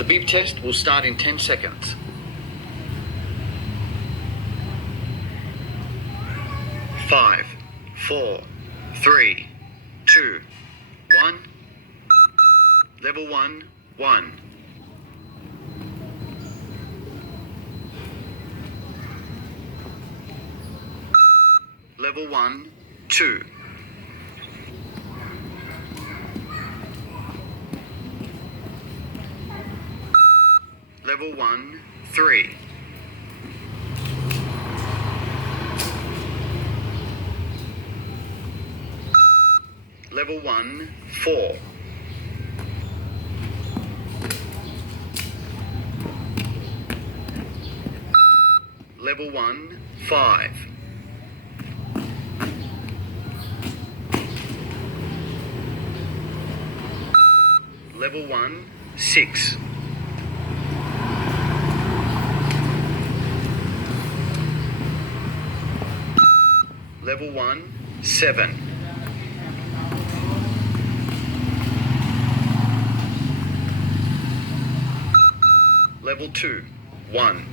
The beep test will start in 10 seconds. 5, 4, 3, 2, 1. Level 1, 1. Level 1, 2. Level 1, 3. Level 1, 4. Level 1, 5. Level 1, 6. Level 1, 7. Level 2, 1.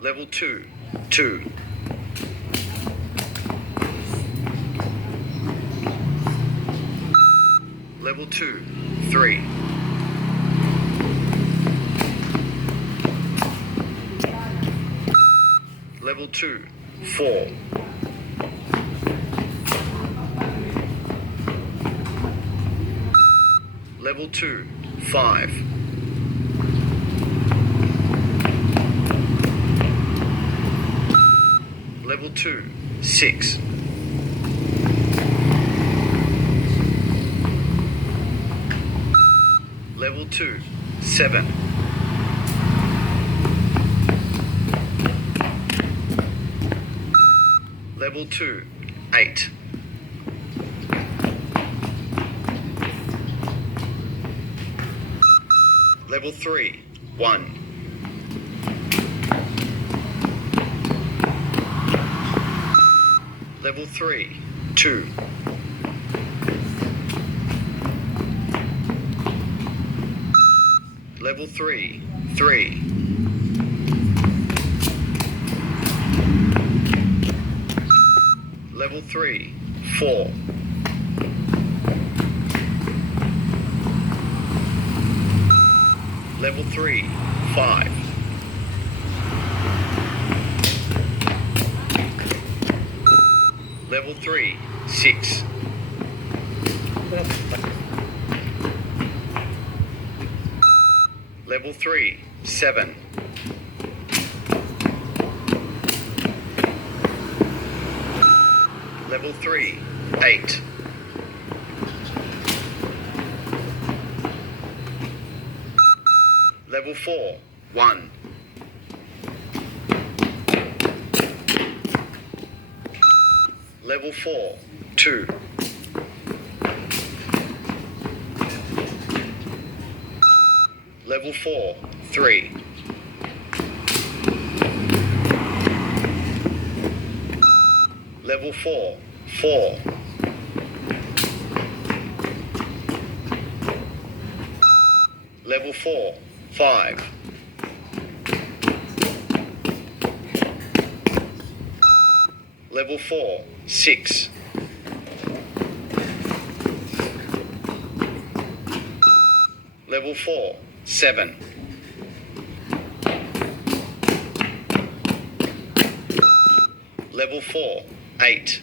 Level 2, 2. Level 2, 3. Level 2, 4. Level 2, 5. Level 2, 6. Level 2, 7. Level 2, 8. Level 3, 1. Level 3, 2. Level 3, 3. Level 3, 4. Level 3, 5. Level 3, 6. Level 3, 7. Level 3, 8. Level 4, 1. Level 4, 2. Level 4, 3. Level 4, 4. Level 4, 5. Level 4, 6. Level 4, 7. Level 4, 8.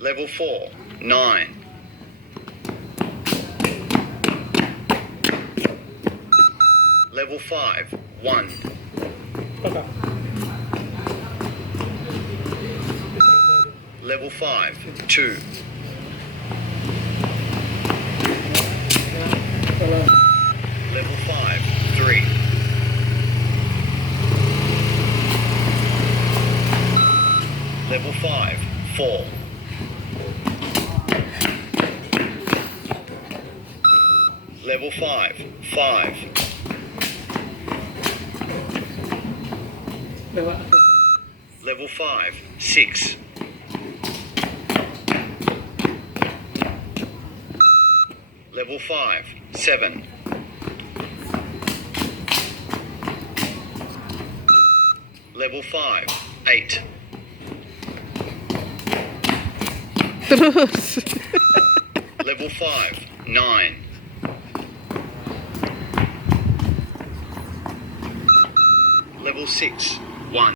Level 4, 9. Level 5, 1. Level 5, 2. Level 5, 3. Level 5, 4. Level 5, 5. Level 5, 6. Level 5, 7. Level 5, 8. Terus. Level 5, 9. Level 6, 1.